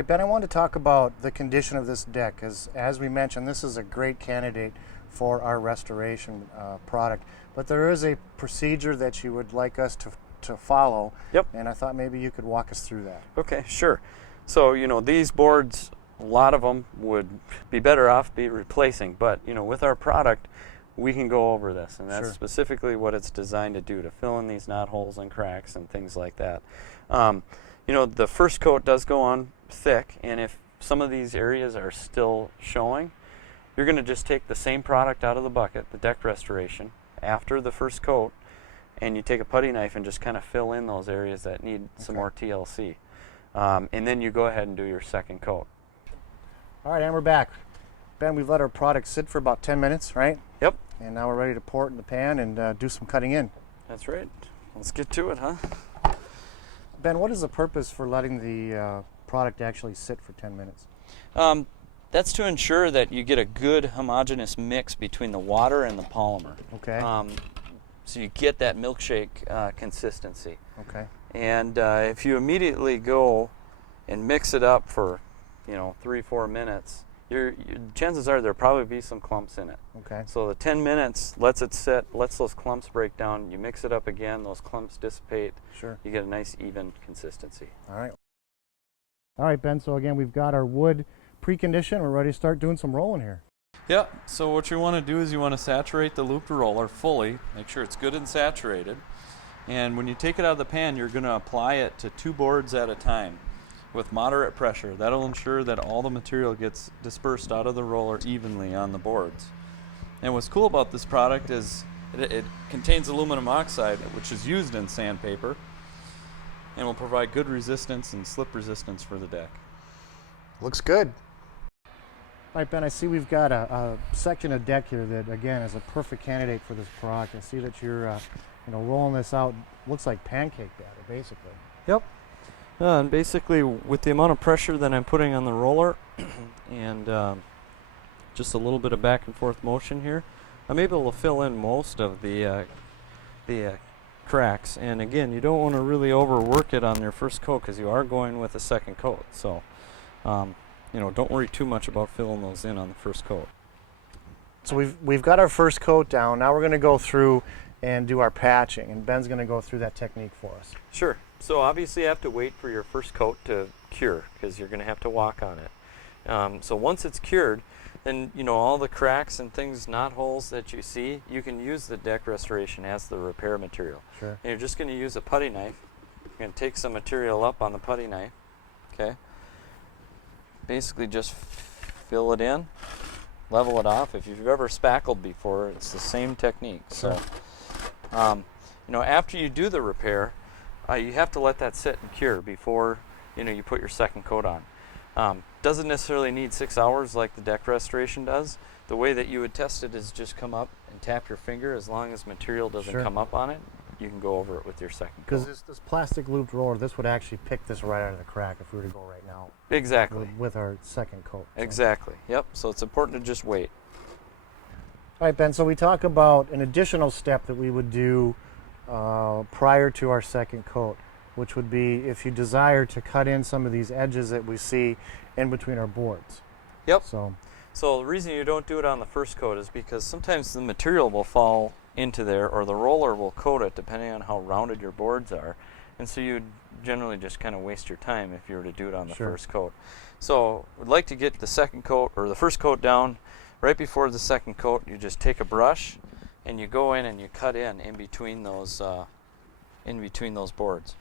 right, Ben, I want to talk about the condition of this deck, because as we mentioned, this is a great candidate for our restoration product. But there is a procedure that you would like us to follow. Yep. And I thought maybe you could walk us through that. Okay, sure. So, these boards, a lot of them would be better off replacing, but, with our product, we can go over this, and that's specifically what it's designed to do, to fill in these knot holes and cracks and things like that. The first coat does go on thick, and if some of these areas are still showing, you're going to just take the same product out of the bucket, the deck restoration, after the first coat, and you take a putty knife and just kind of fill in those areas that need some more TLC. And then you go ahead and do your second coat. All right, and we're back. Ben, we've let our product sit for about 10 minutes, right? Yep. And now we're ready to pour it in the pan and do some cutting in. That's right. Let's get to it, huh? Ben, what is the purpose for letting the product actually sit for 10 minutes? That's to ensure that you get a good homogeneous mix between the water and the polymer. Okay. So you get that milkshake consistency. Okay. And if you immediately go and mix it up for, 3-4 minutes, your chances are there'll probably be some clumps in it. Okay. So the 10 minutes lets it sit, lets those clumps break down. You mix it up again, those clumps dissipate. Sure. You get a nice even consistency. All right. All right, Ben, so again, we've got our wood preconditioned. We're ready to start doing some rolling here. Yeah, so what you want to do is you want to saturate the looped roller fully, make sure it's good and saturated. And when you take it out of the pan, you're going to apply it to 2 boards at a time with moderate pressure. That'll ensure that all the material gets dispersed out of the roller evenly on the boards. And what's cool about this product is it contains aluminum oxide, which is used in sandpaper, and will provide good resistance and slip resistance for the deck. Looks good. All right, Ben, I see we've got a section of deck here that, again, is a perfect candidate for this product. I see that you're rolling this out. Looks like pancake batter, basically. Yep. And basically, with the amount of pressure that I'm putting on the roller and just a little bit of back and forth motion here, I'm able to fill in most of the cracks. And again, you don't want to really overwork it on your first coat because you are going with a second coat. So, don't worry too much about filling those in on the first coat. So we've got our first coat down. Now we're going to go through and do our patching, and Ben's going to go through that technique for us. Sure. So obviously you have to wait for your first coat to cure because you're going to have to walk on it. So once it's cured, then all the cracks and things, knot holes that you see, you can use the deck restoration as the repair material. Sure. And you're just going to use a putty knife. You're going to take some material up on the putty knife. Okay. Basically just fill it in, level it off. If you've ever spackled before, it's the same technique. Sure. So, after you do the repair, you have to let that sit and cure before you put your second coat on. Doesn't necessarily need 6 hours like the deck restoration does. The way that you would test it is just come up and tap your finger. As long as material doesn't come up on it, you can go over it with your second coat. Because this plastic looped roller, this would actually pick this right out of the crack if we were to go right now. Exactly. With our second coat. So. Exactly. Yep. So it's important to just wait. All right, Ben, so we talk about an additional step that we would do prior to our second coat, which would be if you desire to cut in some of these edges that we see in between our boards. Yep. So the reason you don't do it on the first coat is because sometimes the material will fall into there or the roller will coat it depending on how rounded your boards are. And so you generally just kind of waste your time if you were to do it on the first coat. So we'd like to get the second coat or the first coat down. Right before the second coat, you just take a brush and you go in and you cut in between those boards.